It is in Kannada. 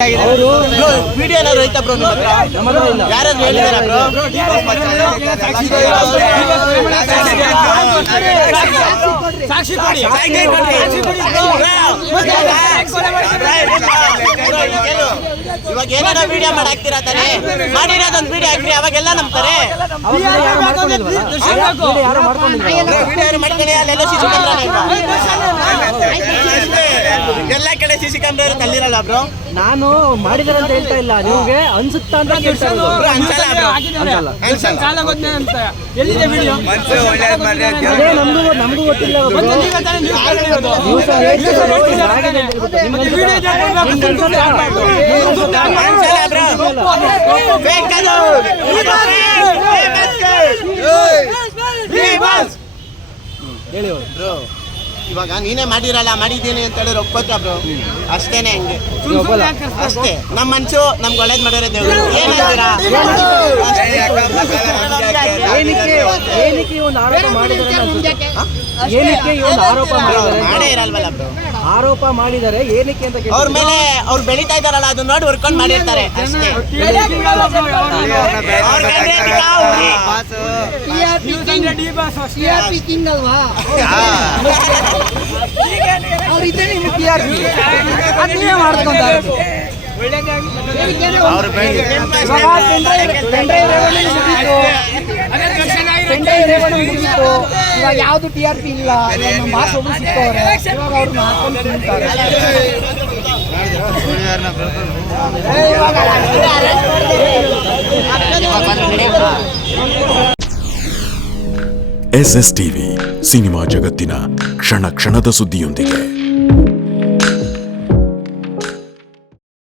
ವಿಡಿಯೋ ಏನಾದ್ರು ಐತಾ ಬ್ರೋ ನಿಮ್ಮ ಹತ್ರ? ಯಾರಾದ್ರೂ ಹೇಳಿದಾರಾ ಬ್ರೋ? ಸಾಕ್ಷಿ ಕೊಡಿ. ಇವಾಗ ಏನಾರ ವಿಡಿಯೋ ಮಾಡಾಕ್ತಿರಾ ತಾನೆ? ಮಾಡಿರೋದೊಂದು ವಿಡಿಯೋ ಹಾಕ್ರಿ, ಅವಾಗೆಲ್ಲ ನಂಬ್ತಾರೆ. ವಿಡಿಯೋ ಮಾಡ್ಕೊಂಡು ಅಲ್ಲೆಲ್ಲ ಸಿಸಿ ಕ್ಯಾಮ್ರಾ ಎಲ್ಲ ಕಡೆ ಸಿಸಿ ಕ್ಯಾಮ್ರಾ ಇರುತ್ತೆ, ಅಲ್ಲಿರಲ್ಲ ಬ್ರೋ. ನಾನು ಮಾಡಿದಾರೆ ಅಂತ ಹೇಳ್ತಾ ಇಲ್ಲ, ನಿಮ್ಗೆ ಅನ್ಸುತ್ತಾ ಅಂತ ಕೇಳ್ತಾ ಇರೋದು. ಅದೇ ನಮಗೂ ಗೊತ್ತಿಲ್ಲ. ಹೇಳಿ ಬ್ರೋ, ಇವಾಗ ನೀನೇ ಮಾಡಿರಲ್ಲ, ಮಾಡಿದ್ದೀನಿ ಅಂತ ಹೇಳಿದ್ರೆ ಒಪ್ಕೋತಾ ಬ್ರೋ, ಅಷ್ಟೇನೆ. ಹಂಗೆ ಅಷ್ಟೇ, ನಮ್ಮ ಮನ್ಸು ನಮ್ಗೆ ಒಳ್ಳೇದ್ ಮಾಡೋರೇ ದೇವ್ರು. ಏನಂತೀರಾ? ಏನಕ್ಕೆ ಒಂದು ಆರೋಪ ಮಾಡಿದ್ದಾರೆ? ಏನಕ್ಕೆ ಈ ಒಂದು ಆರೋಪ ಮಾಡಿದ್ದಾರೆ? ಮಾಡೇ ಇರಲ್ವಲ್ಲ ಬ್ರೋ. ಆರೋಪ ಮಾಡಿದ್ದಾರೆ ಏನಕ್ಕೆ ಅಂತ ಅವ್ರ ಮೇಲೆ ಅವ್ರು ಬೆಳೀತಾ ಇದಾರಲ್ಲ, ಅದನ್ನ ನೋಡಿ ಹುರ್ಕೊಂಡ್ ಮಾಡಿರ್ತಾರೆ ಅಷ್ಟೇ. ಇವಾಗ ಯಾವ್ದು TRP ಇಲ್ಲ, ಮಾಸ್ ಒಬ್ರು ಸಿಕ್ಕವ್ರೆ, ಇವಾಗ ಅವ್ರನ್ನ ಹಾಕೊಂಡು ತಿಂತಾರೆ. SSTV ಸಿನಿಮಾ ಜಗತ್ತಿನ ಕ್ಷಣ ಕ್ಷಣದ ಸುದ್ದಿಯೊಂದಿಗೆ.